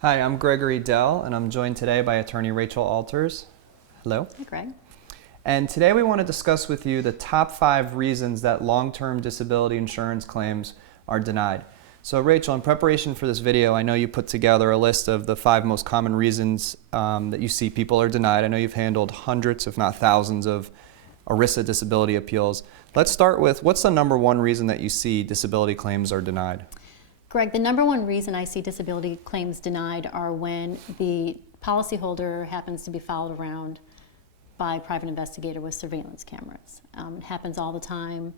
Hi, I'm Gregory Dell, and I'm joined today by attorney Rachel Alters. Hello. Hi, Greg. And today we want to discuss with you the top 5 reasons that long-term disability insurance claims are denied. So Rachel, in preparation for this video, I know you put together a list of the 5 most common reasons that you see people are denied. I know you've handled hundreds, if not thousands, of ERISA disability appeals. Let's start with, what's the number one reason that you see disability claims are denied? Greg, the number one reason I see disability claims denied are when the policyholder happens to be followed around by a private investigator with surveillance cameras. It happens all the time,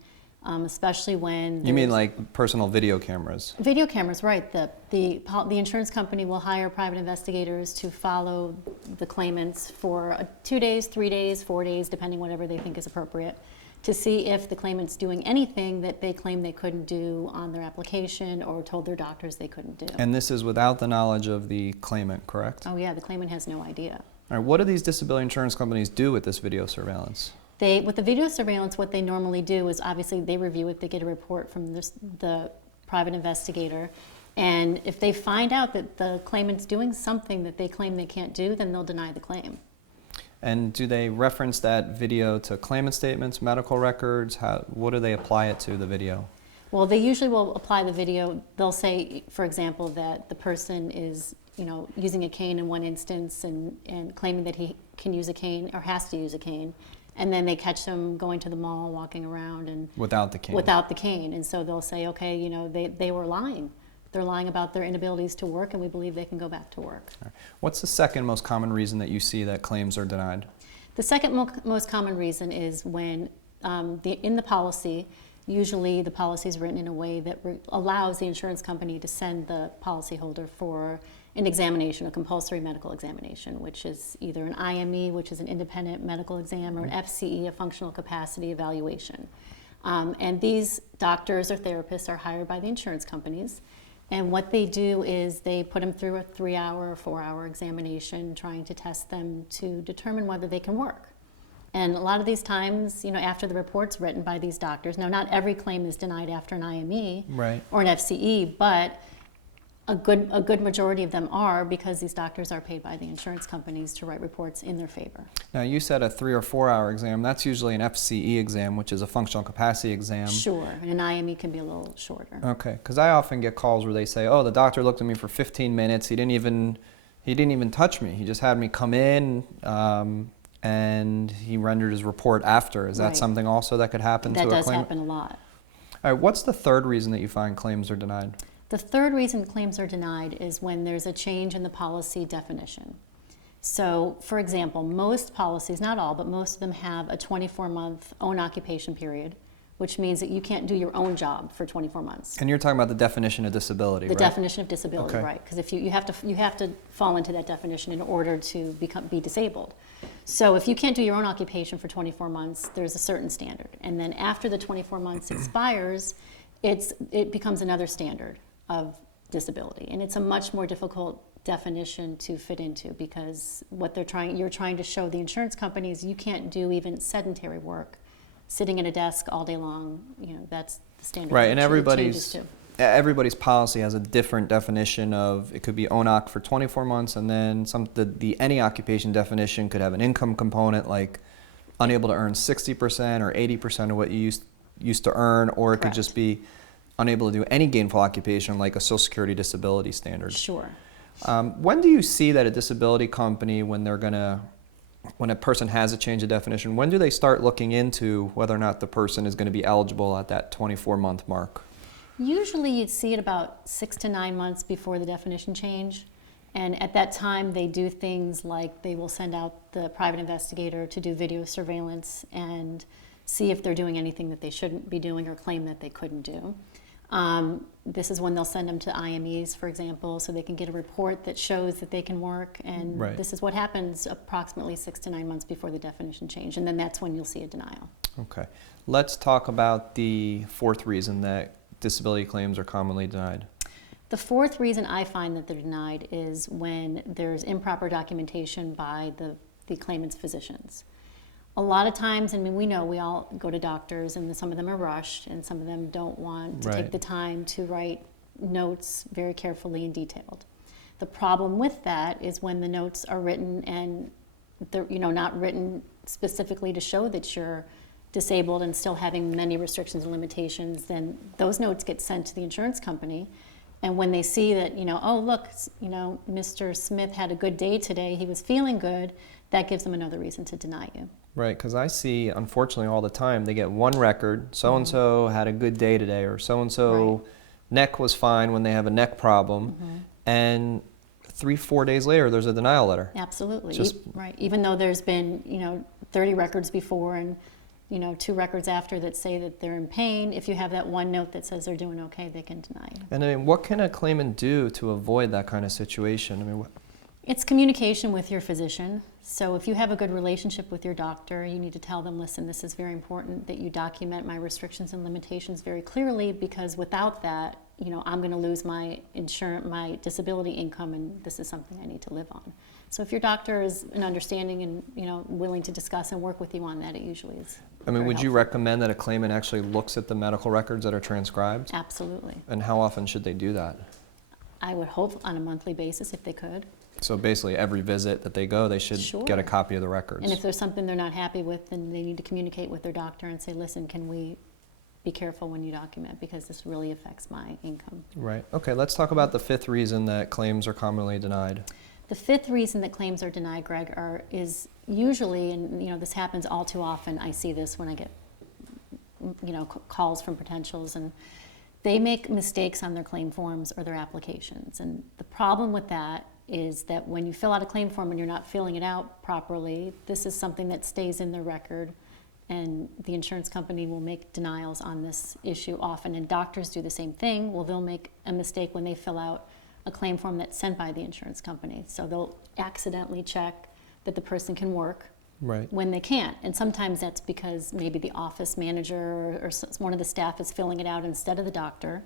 especially when You mean like personal video cameras? video cameras, right. The insurance company will hire private investigators to follow the claimants for 2 days, 3 days, 4 days, depending whatever they think is appropriate, to see if the claimant's doing anything that they claim they couldn't do on their application or told their doctors they couldn't do. And this is without the knowledge of the claimant, correct? Oh yeah, the claimant has no idea. All right, what do these disability insurance companies do with this video surveillance? With the video surveillance, what they normally do is obviously they review it, they get a report from the private investigator, and if they find out that the claimant's doing something that they claim they can't do, then they'll deny the claim. And do they reference that video to claimant statements, medical records? What do they apply it to, the video? Well, they usually will apply the video. They'll say, for example, that the person is, using a cane in one instance and claiming that he can use a cane or has to use a cane, and then they catch them going to the mall, walking around, and Without the cane? Without the cane, and so they'll say, okay, they were lying. They're lying about their inabilities to work, and we believe they can go back to work. All right. What's the second most common reason that you see that claims are denied? The second most common reason is when in the policy, usually the policy is written in a way that allows the insurance company to send the policyholder for an examination, a compulsory medical examination, which is either an IME, which is an independent medical exam, or an FCE, a functional capacity evaluation. And these doctors or therapists are hired by the insurance companies. And what they do is they put them through a 3-hour or 4-hour examination, trying to test them to determine whether they can work. And a lot of these times, after the report's written by these doctors, now not every claim is denied after an IME Right. or an FCE, but a good majority of them are, because these doctors are paid by the insurance companies to write reports in their favor. Now, you said a 3 or 4 hour exam. That's usually an FCE exam, which is a functional capacity exam. Sure, and an IME can be a little shorter. Okay, because I often get calls where they say, oh, the doctor looked at me for 15 minutes. He didn't even touch me. He just had me come in, and he rendered his report after. Is that Right. something also that could happen to a claim? That does happen a lot. All right, what's the third reason that you find claims are denied? The third reason claims are denied is when there's a change in the policy definition. So, for example, most policies, not all, but most of them have a 24-month own occupation period, which means that you can't do your own job for 24 months. And you're talking about the definition of disability, The right? definition of disability, Okay. right? Because if you have to fall into that definition in order to be disabled. So if you can't do your own occupation for 24 months, there's a certain standard, and then after the 24 months expires, it becomes another standard of disability, and it's a much more difficult definition to fit into, because you're trying to show the insurance companies you can't do even sedentary work, sitting at a desk all day long. That's the standard. Right, and that changes to. everybody's policy has a different definition of, it could be ONOC for 24 months, and then the any occupation definition could have an income component, like unable to earn 60% or 80% of what you used to earn, or it could Correct. just be unable to do any gainful occupation, like a Social Security disability standard. Sure. When do you see that a disability company, when a person has a change of definition, when do they start looking into whether or not the person is going to be eligible at that 24-month mark? Usually you'd see it about 6 to 9 months before the definition change. And at that time, they do things like they will send out the private investigator to do video surveillance and see if they're doing anything that they shouldn't be doing or claim that they couldn't do. This is when they'll send them to IMEs, for example, so they can get a report that shows that they can work. And Right. This is what happens approximately 6 to 9 months before the definition change. And then that's when you'll see a denial. Okay. Let's talk about the fourth reason that disability claims are commonly denied. The fourth reason I find that they're denied is when there's improper documentation by the claimant's physicians. A lot of times, we know we all go to doctors, and some of them are rushed, and some of them don't want to Right. take the time to write notes very carefully and detailed. The problem with that is when the notes are written and they're, not written specifically to show that you're disabled and still having many restrictions and limitations, then those notes get sent to the insurance company. And when they see that, oh, look, Mr. Smith had a good day today, he was feeling good, that gives them another reason to deny you. Right, because I see, unfortunately, all the time, they get one record, so-and-so had a good day today, or so-and-so neck was fine when they have a neck problem, and 3-4 days later, there's a denial letter. Absolutely. Just- Right. Even though there's been, 30 records before and, 2 records after that say that they're in pain, if you have that one note that says they're doing okay, they can deny you. And I mean, what can a claimant do to avoid that kind of situation? I mean, It's communication with your physician. So if you have a good relationship with your doctor, you need to tell them, listen, this is very important that you document my restrictions and limitations very clearly, because without that, I'm going to lose my my disability income, and this is something I need to live on. So if your doctor is an understanding and, willing to discuss and work with you on that, it usually is. I mean, very would you helpful. recommend that a claimant actually looks at the medical records that are transcribed? Absolutely. And how often should they do that? I would hope on a monthly basis if they could. So basically, every visit that they go, they should Sure. get a copy of the records. And if there's something they're not happy with, then they need to communicate with their doctor and say, listen, can we be careful when you document, because this really affects my income. Right. Okay, let's talk about the fifth reason that claims are commonly denied. The fifth reason that claims are denied, Greg, is usually, and this happens all too often, I see this when I get calls from potentials, and they make mistakes on their claim forms or their applications. And the problem with that is that when you fill out a claim form and you're not filling it out properly, this is something that stays in the record, and the insurance company will make denials on this issue often. And doctors do the same thing. Well, they'll make a mistake when they fill out a claim form that's sent by the insurance company. So they'll accidentally check that the person can work Right. when they can't. And sometimes that's because maybe the office manager or one of the staff is filling it out instead of the doctor.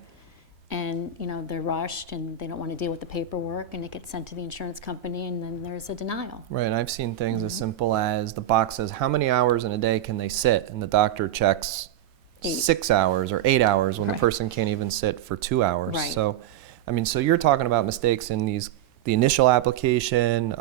And they're rushed and they don't want to deal with the paperwork, and it gets sent to the insurance company, and then there's a denial. Right, and I've seen things as simple as the box says how many hours in a day can they sit, and the doctor checks 8. 6 hours or 8 hours when Right. the person can't even sit for 2 hours. Right. So, so you're talking about mistakes in the initial application,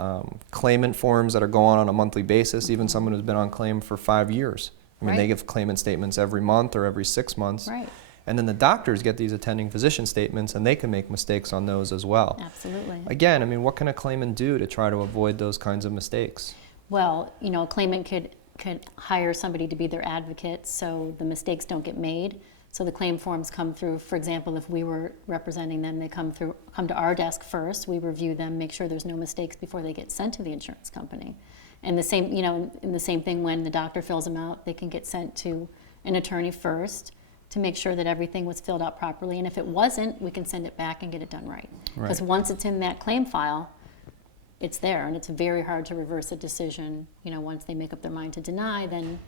claimant forms that are going on a monthly basis, even someone who's been on claim for 5 years. They Right. give claimant statements every month or every 6 months. Right. And then the doctors get these attending physician statements, and they can make mistakes on those as well. Absolutely. Again, what can a claimant do to try to avoid those kinds of mistakes? Well, a claimant could hire somebody to be their advocate so the mistakes don't get made. So the claim forms come through, for example, if we were representing them, they come to our desk first, we review them, make sure there's no mistakes before they get sent to the insurance company. And the same, and the same thing when the doctor fills them out, they can get sent to an attorney first to make sure that everything was filled out properly. And if it wasn't, we can send it back and get it done right. Because once it's in that claim file, it's there, and it's very hard to reverse a decision. Once they make up their mind to deny, then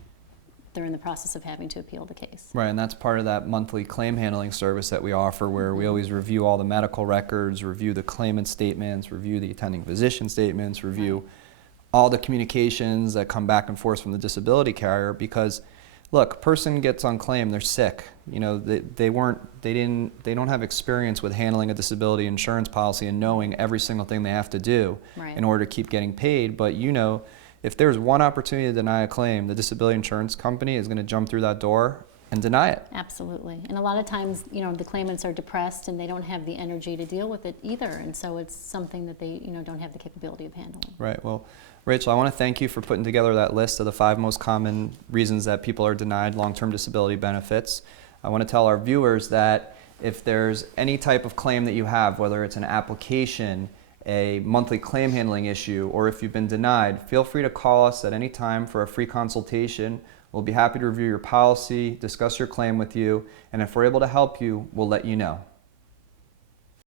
they're in the process of having to appeal the case. Right, and that's part of that monthly claim handling service that we offer, where we always review all the medical records, review the claimant statements, review the attending physician statements, review all the communications that come back and forth from the disability carrier. Because look, a person gets on claim, they're sick. They don't have experience with handling a disability insurance policy and knowing every single thing they have to do Right. in order to keep getting paid. But if there's one opportunity to deny a claim, the disability insurance company is going to jump through that door and deny it. Absolutely. And a lot of times, the claimants are depressed and they don't have the energy to deal with it either. And so it's something that they, don't have the capability of handling. Right. Well, Rachel, I want to thank you for putting together that list of the 5 most common reasons that people are denied long-term disability benefits. I want to tell our viewers that if there's any type of claim that you have, whether it's an application, a monthly claim handling issue, or if you've been denied, feel free to call us at any time for a free consultation. We'll be happy to review your policy, discuss your claim with you, and if we're able to help you, we'll let you know.